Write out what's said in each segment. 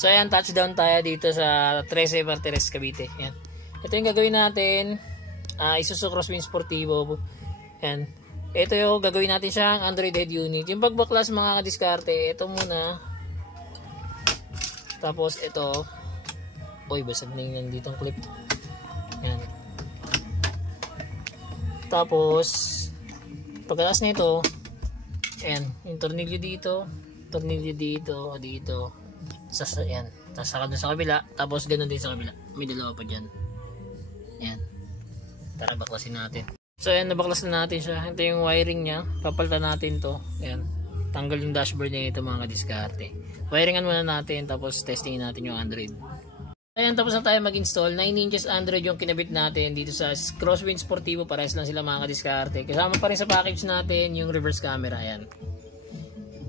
So ayan, touchdown tayo dito sa 13 Martires, Cavite. Ayan. Ito yung gagawin natin. Isuzu Crosswind Sportivo. Ayan. Ito yung gagawin natin siyang Android head unit. Yung pagbaklas mga kadiskarte, ito muna. Tapos ito. Uy, basag na yung nandito ang clip. Ayan. Tapos, pagkataas nito, ayan, yung tornilyo dito, dito. Ayan. Tapos sa kabila. Tapos ganun din sa kabila. May dalawa pa dyan. Ayan. Tara, baklasin natin. So ayan, nabaklas na natin siya. Ito yung wiring niya. Papalitan natin to. Ayan. Tanggal yung dashboard niya ito mga kadiskarte. Wiringan muna natin. Tapos testingin natin yung Android. Ayan, tapos na tayo mag-install. 9 inches Android yung kinabit natin dito sa Crosswind Sportivo. Parehas lang sila mga kadiskarte. Kasama pa rin sa package natin yung reverse camera. Ayan.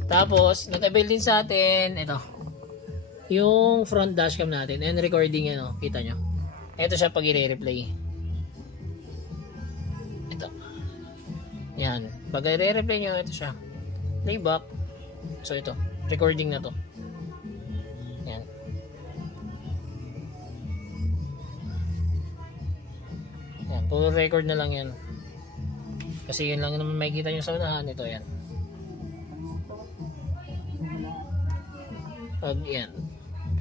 Tapos, nag-avail din sa atin ito. Yung front dashcam natin and recording yan, oh, kita nyo. Ito siya pag i-replay. Ito. Yan. Pag i-replay nyo, ito siya. Playback. So ito. Recording na to. Yan. Yan. Full record na lang yan. Kasi yun lang naman makikita nyo sa unahan. Ito yan. Pag yan.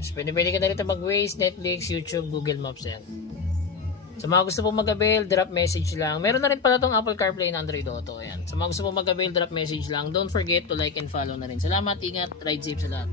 So, pwede ka na rito mag-Waze, Netflix, YouTube, Google Maps yan. Sa mga gusto po mag-avail, drop message lang. Meron na rin pala itong Apple CarPlay and Android Auto. Ayan. Sa mga gusto po mag-avail, drop message lang. Don't forget to like and follow na rin. Salamat, ingat, ride safe sa lahat.